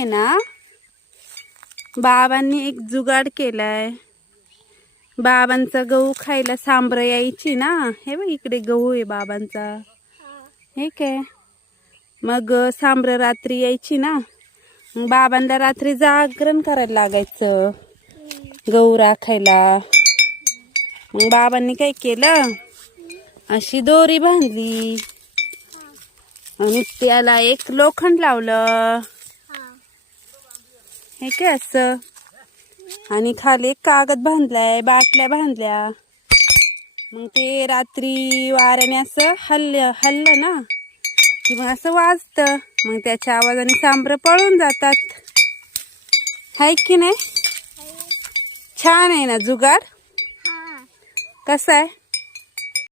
आहे ना, बाबांनी एक जुगाड केलाय. बाबांचा गहू खायला सांबर यायची ना. हे बघ इकडे गहू आहे बाबांचा. हे काय मग सांबर रात्री यायची ना. मग बाबांना रात्री जागरण करायला लागायचं गहू राखायला. मग बाबांनी काय केलं, अशी दोरी बांधली आणि त्याला एक लोखंड लावलं. हे काय असं, आणि खाली एक कागद बांधलाय, बाटल्या बांधल्या. मग ते रात्री वाऱ्याने असं हल्लं ना की मग असं वाजतं. मग त्याच्या आवाजाने सांबर पळून जातात. हाय की नाही? छान आहे ना जुगाड. कसा आहे?